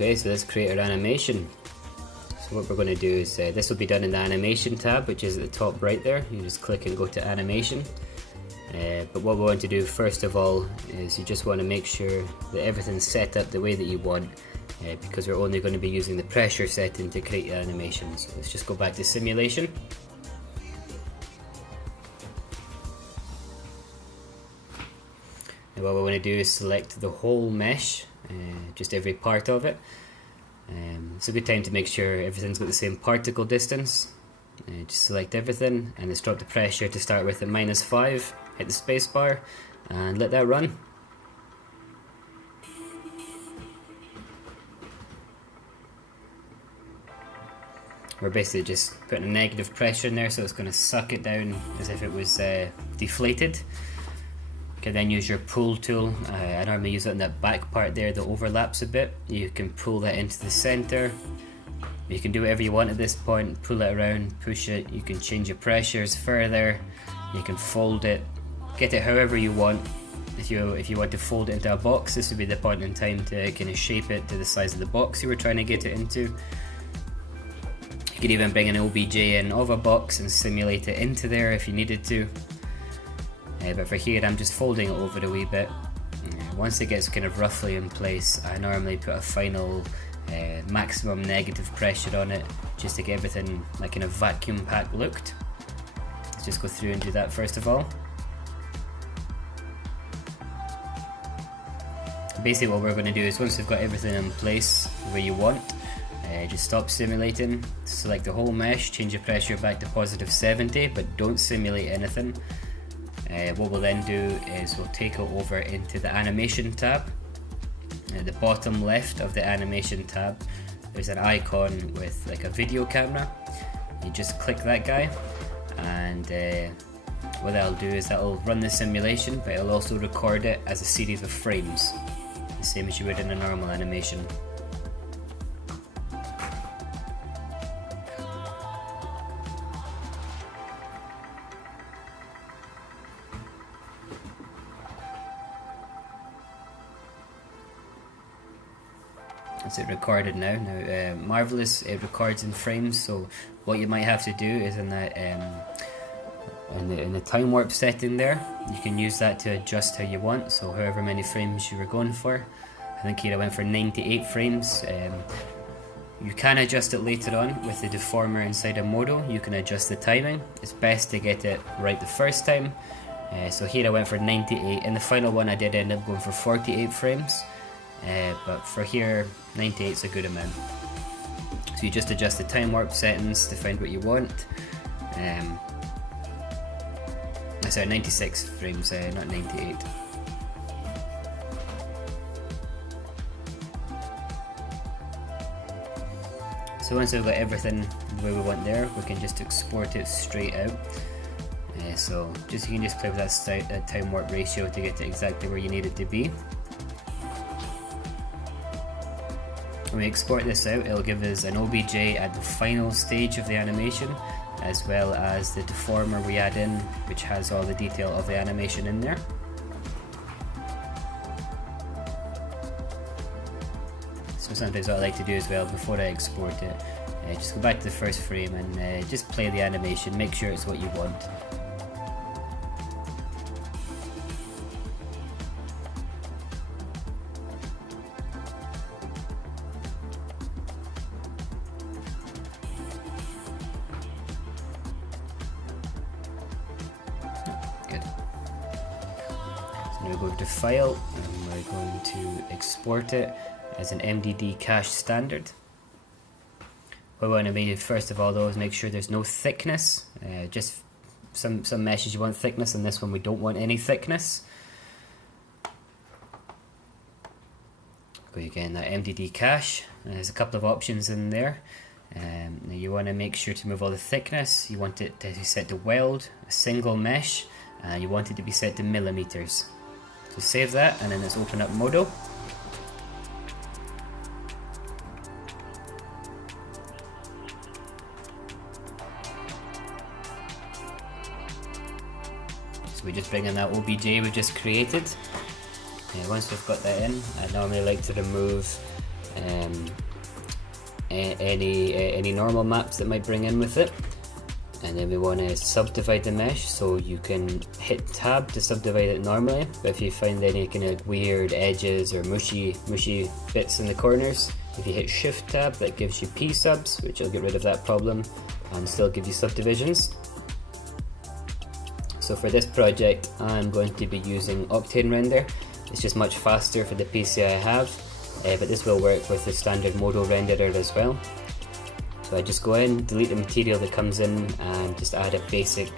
Okay, so let's create our animation. So what we're going to do is, this will be done in the animation tab, which is at the top right there. You just click and go to animation. But what we want to do first of all is you just want to make sure that everything's set up the way that you want, because we're only going to be using the pressure setting to create the animation. So let's just go back to simulation. And what we want to do is select the whole mesh, just every part of it. It's a good time to make sure everything's got the same particle distance. Just select everything and let's drop the pressure to start with at -5, hit the spacebar and let that run. We're basically just putting a negative pressure in there, so it's going to suck it down as if it was deflated. You can then use your pull tool. I normally use it in that back part there that overlaps a bit. You can pull that into the center. You can do whatever you want at this point, pull it around, push it. You can change your pressures further. You can fold it, get it however you want. If you want to fold it into a box, this would be the point in time to kind of shape it to the size of the box you were trying to get it into. You could even bring an OBJ in of a box and simulate it into there if you needed to. But for here I'm just folding it over a wee bit. Once it gets kind of roughly in place, I normally put a final maximum negative pressure on it just to get everything like in a vacuum pack looked. Let's just go through and do that first of all. Basically what we're going to do is once we've got everything in place the way you want, just stop simulating, select the whole mesh, change your pressure back to +70, but don't simulate anything. What we'll then do is we'll take it over into the animation tab. At the bottom left of the animation tab there's an icon with like a video camera. You just click that guy and what that'll do is that'll run the simulation, but it'll also record it as a series of frames, the same as you would in a normal animation. It's recorded now. Marvelous, it records in frames, so what you might have to do is in that in the time warp setting there, you can use that to adjust how you want, so however many frames you were going for. I think here I went for 98 frames. You can adjust it later on with the deformer inside a Modo. You can adjust the timing. It's best to get it right the first time. So here I went for 98. In the final one I did end up going for 48 frames. But for here, 98 is a good amount. So you just adjust the time warp settings to find what you want. Sorry, 96 frames, not 98. So once we've got everything the way we want there, we can just export it straight out. So you can just play with that time warp ratio to get to exactly where you need it to be. When we export this out, it'll give us an OBJ at the final stage of the animation, as well as the deformer we add in, which has all the detail of the animation in there. So sometimes what I like to do as well before I export it, just go back to the first frame and just play the animation, make sure it's what you want. Good. So now we go to File and we're going to export it as an MDD cache standard. What we want to be first of all though is make sure there's no thickness. Just some meshes you want thickness, and this one we don't want any thickness. Go again, that MDD cache. There's a couple of options in there. Now you want to make sure to move all the thickness. You want it to be set to weld, a single mesh, and you want it to be set to millimeters. So save that, and then let's open up Modo. So we just bring in that OBJ we just created. Once we've got that in, I normally like to remove any normal maps that might bring in with it. And then we want to subdivide the mesh, so you can hit tab to subdivide it normally, but if you find any kind of weird edges or mushy bits in the corners, if you hit shift tab, that gives you P subs, which will get rid of that problem and still give you subdivisions. So for this project I'm going to be using Octane Render. It's just much faster for the PC I have, but this will work with the standard Modo renderer as well. So I just go in, delete the material that comes in, and just add a basic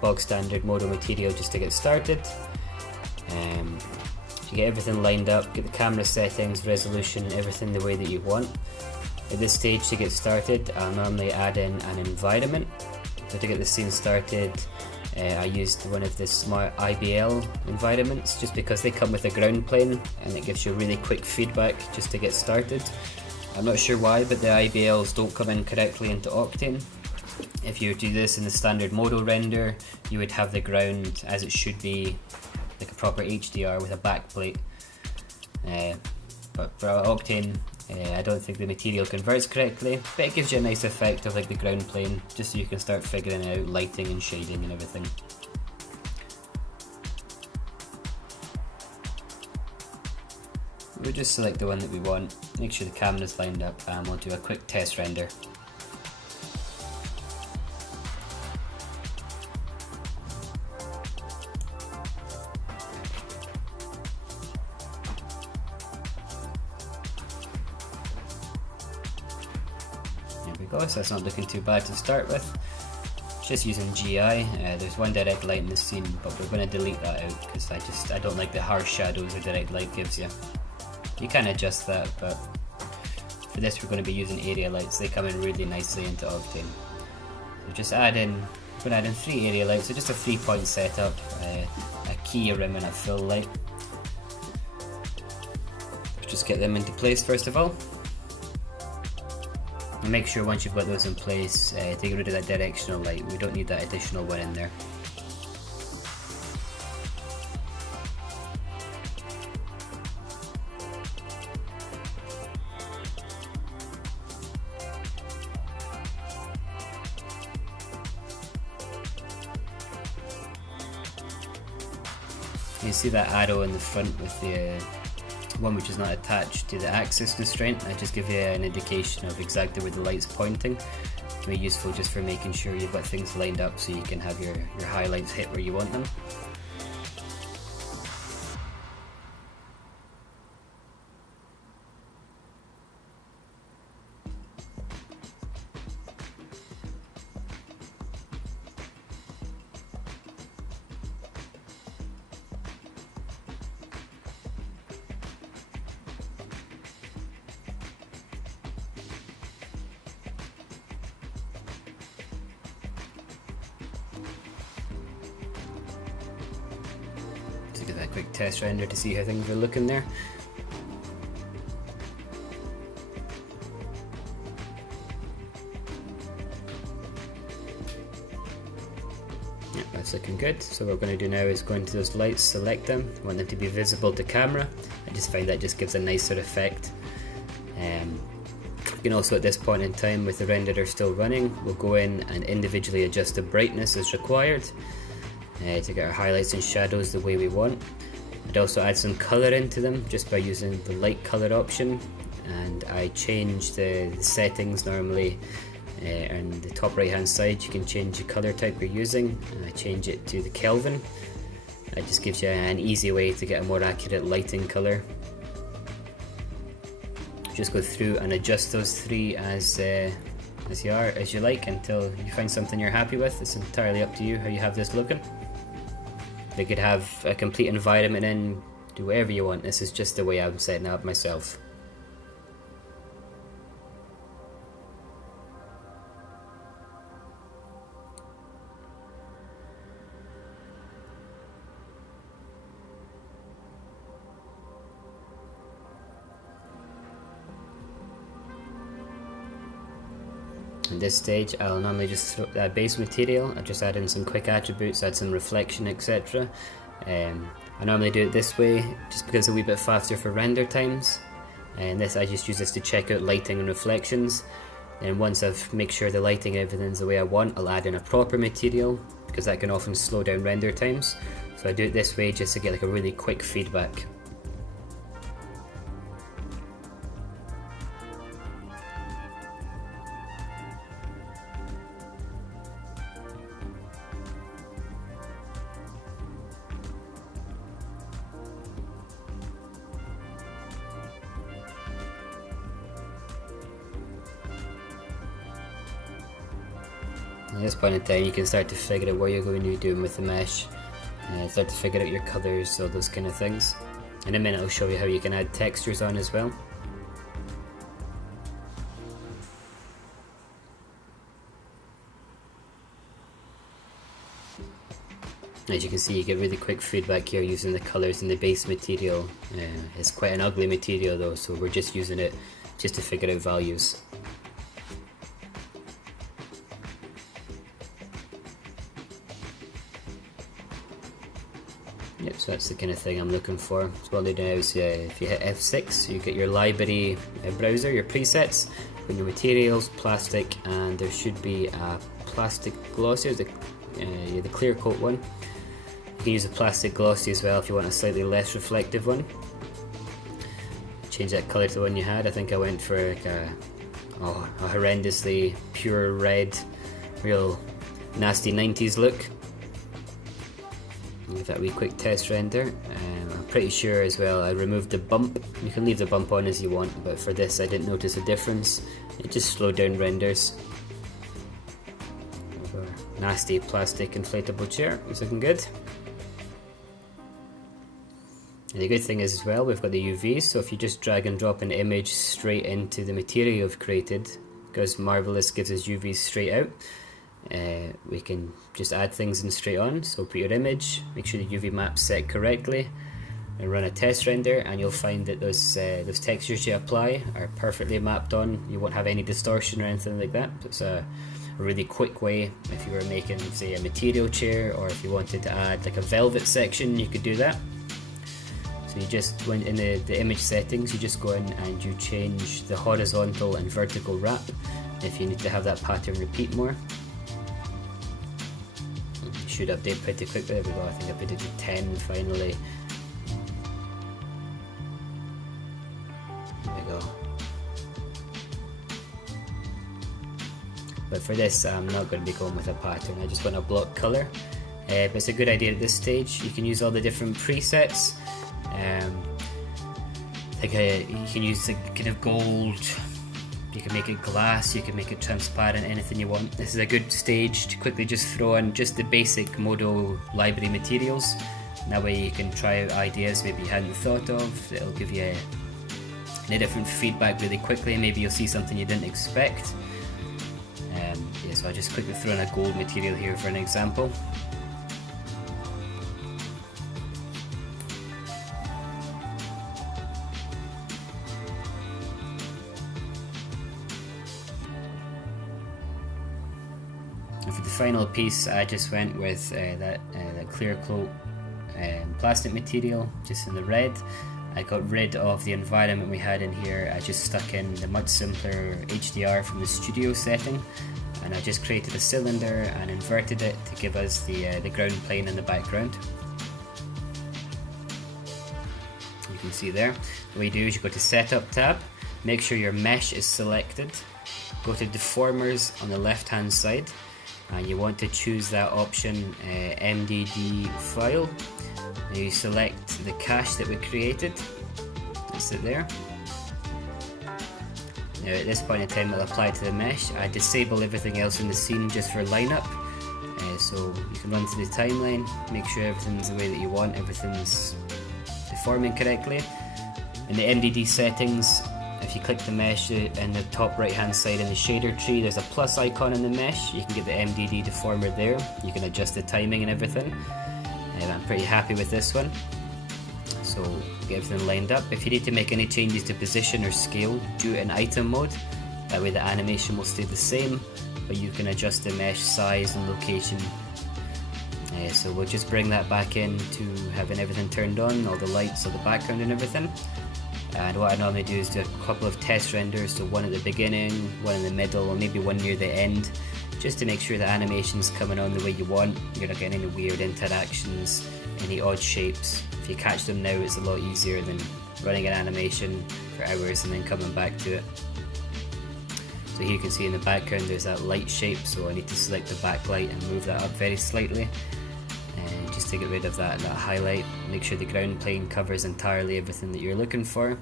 bog standard Modo material just to get started. You get everything lined up, get the camera settings, resolution, everything the way that you want. At this stage to get started, I'll normally add in an environment. So to get the scene started, I used one of the smart IBL environments just because they come with a ground plane and it gives you really quick feedback just to get started. I'm not sure why, but the IBLs don't come in correctly into Octane. If you do this in the standard Modo render, you would have the ground as it should be, like a proper HDR with a backplate. But for Octane, I don't think the material converts correctly, but it gives you a nice effect of like the ground plane, just so you can start figuring out lighting and shading and everything. We'll just select the one that we want, make sure the camera's lined up, and we'll do a quick test render. There we go, so that's not looking too bad to start with. Just using GI, there's one direct light in the scene, but we're going to delete that out because I don't like the harsh shadows a direct light gives you. You can adjust that, but for this we're going to be using area lights. They come in really nicely into Octane. So just we're going to add in 3 area lights, so just a 3-point setup, a key, a rim and a fill light. Just get them into place first of all. And make sure once you've got those in place, to get rid of that directional light. We don't need that additional one in there. You see that arrow in the front with the one which is not attached to the axis constraint. I just give you an indication of exactly where the light's pointing. It can be useful just for making sure you've got things lined up so you can have your highlights hit where you want them. Do that quick test render to see how things are looking there. Yep, that's looking good. So what we're going to do now is go into those lights, select them, want them to be visible to camera. I just find that just gives a nicer effect. You can also at this point in time, with the renderer still running, we'll go in and individually adjust the brightness as required. To get our highlights and shadows the way we want. I'd also add some colour into them just by using the light colour option, and I change the settings normally. On the top right hand side you can change the colour type you're using, and I change it to the Kelvin. That just gives you an easy way to get a more accurate lighting colour. Just go through and adjust those 3 as you like until you find something you're happy with. It's entirely up to you how you have this looking. You could have a complete environment in, do whatever you want. This is just the way I'm setting it up myself. At this stage I'll normally just throw that base material, I'll just add in some quick attributes, add some reflection, etc. I normally do it this way just because it's a wee bit faster for render times. and this, I just use this to check out lighting and reflections. And once I've make sure the lighting and everything's the way I want, I'll add in a proper material, because that can often slow down render times. So I do it this way just to get like a really quick feedback. At this point in time, you can start to figure out what you're going to be doing with the mesh, start to figure out your colours, all those kind of things. In a minute I'll show you how you can add textures on as well. As you can see, you get really quick feedback here using the colours in the base material. It's quite an ugly material though, so we're just using it just to figure out values. Yep, so that's the kind of thing I'm looking for. So what I'll do now is if you hit F6, you get your library browser, your presets, with your materials, plastic, and there should be a plastic glossy, the clear coat one. You can use a plastic glossy as well if you want a slightly less reflective one. Change that colour to the one you had. I think I went for like a horrendously pure red, real nasty 90s look. Give that a wee quick test render. I'm pretty sure as well I removed the bump. You can leave the bump on as you want, but for this I didn't notice a difference. It just slowed down renders. Nasty plastic inflatable chair, it's looking good. And the good thing is as well, we've got the UVs, so if you just drag and drop an image straight into the material you've created, because Marvelous gives us UVs straight out, we can just add things in straight on. So put your image, make sure the UV map's set correctly, and run a test render, and you'll find that those textures you apply are perfectly mapped on. You won't have any distortion or anything like that. It's a really quick way if you were making, say, a material chair, or if you wanted to add like a velvet section, you could do that. So you just went in the image settings, you just go in and you change the horizontal and vertical wrap if you need to have that pattern repeat more. Should update pretty quickly. There we go, I think I put it to 10 finally. There we go. But for this I'm not going to be going with a pattern, I just want a block colour. But it's a good idea at this stage. You can use all the different presets. You can use a kind of gold, you can make it glass, you can make it transparent, anything you want. This is a good stage to quickly just throw in just the basic Modo library materials. And that way you can try out ideas maybe you hadn't thought of. It'll give you a different feedback really quickly. Maybe you'll see something you didn't expect. Yeah, so I'll just quickly throw in a gold material here for an example. And for the final piece, I just went with that clear coat plastic material, just in the red. I got rid of the environment we had in here. I just stuck in the much simpler HDR from the studio setting, and I just created a cylinder and inverted it to give us the ground plane in the background. You can see there. What you do is you go to Setup tab, make sure your mesh is selected, go to Deformers on the left hand side, and you want to choose that option MDD file. Now you select the cache that we created, that's it there. Now at this point in time it'll apply to the mesh. I disable everything else in the scene just for lineup, so you can run through the timeline, make sure everything's the way that you want, everything's deforming correctly. In the MDD settings, if you click the mesh in the top right hand side in the shader tree, there's a plus icon in the mesh. You can get the MDD deformer there. You can adjust the timing and everything. I'm pretty happy with this one. So get everything lined up. If you need to make any changes to position or scale, do it in item mode. That way the animation will stay the same, but you can adjust the mesh size and location. So we'll just bring that back in to having everything turned on, all the lights, all the background and everything. And what I normally do is do a couple of test renders, so one at the beginning, one in the middle, or maybe one near the end, just to make sure the animation's coming on the way you want. You're not getting any weird interactions, any odd shapes. If you catch them now, it's a lot easier than running an animation for hours and then coming back to it. So here you can see in the background there's that light shape, so I need to select the backlight and move that up very slightly, and just to get rid of that highlight. Make sure the ground plane covers entirely everything that you're looking for.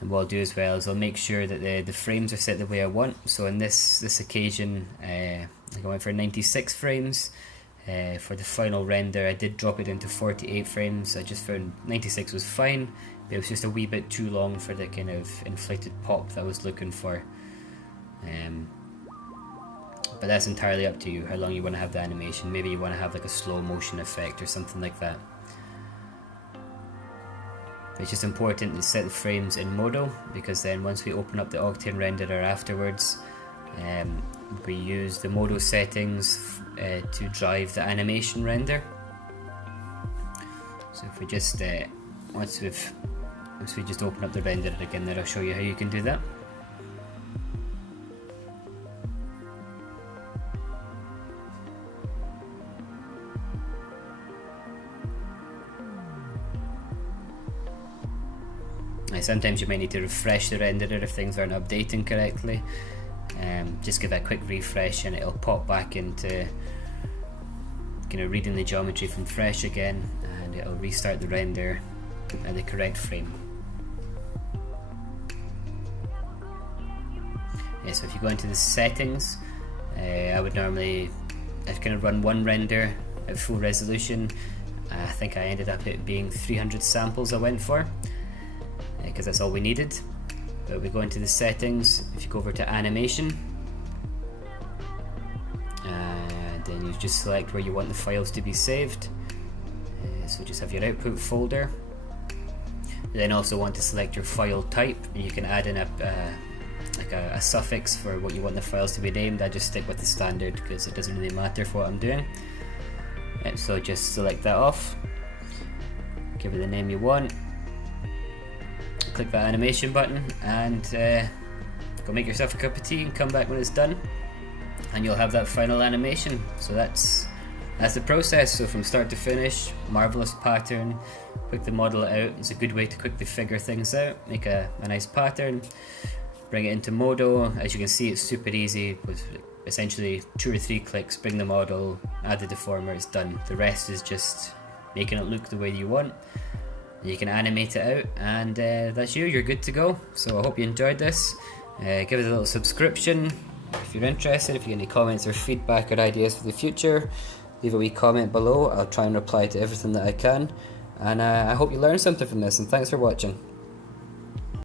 And what I'll do as well is I'll make sure that the frames are set the way I want. So in this occasion, I went for 96 frames. For the final render, I did drop it into 48 frames. I just found 96 was fine, but it was just a wee bit too long for the kind of inflated pop that I was looking for. But that's entirely up to you, how long you want to have the animation. Maybe you want to have like a slow motion effect or something like that. It's just important to set the frames in Modo, because then once we open up the Octane Renderer afterwards, we use the Modo settings to drive the animation render. So if we just once we just open up the renderer again, then I'll show you how you can do that. Sometimes you might need to refresh the renderer if things aren't updating correctly. Just give that a quick refresh and it'll pop back into reading the geometry from fresh again, and it'll restart the render at the correct frame. So if you go into the settings, I'd kind of run one render at full resolution. I think I ended up it being 300 samples I went for, because that's all we needed. But we go into the settings, if you go over to animation, and then you just select where you want the files to be saved. So just have your output folder. You then also want to select your file type, and you can add in a suffix for what you want the files to be named. I just stick with the standard because it doesn't really matter for what I'm doing. So just select that off, give it the name you want, click that animation button, and go make yourself a cup of tea and come back when it's done, and you'll have that final animation. So that's the process. So from start to finish, marvelous pattern. Quick the model out. It's a good way to quickly figure things out. Make a nice pattern, bring it into Modo. As you can see, it's super easy with essentially 2 or 3 clicks. Bring the model, add the deformer, it's done. The rest is just making it look the way you want. You can animate it out, and that's you're good to go. So I hope you enjoyed this. Give it a little subscription if you're interested. If you get any comments or feedback or ideas for the future, leave a wee comment below. I'll try and reply to everything that I can, and I hope you learned something from this, and thanks for watching.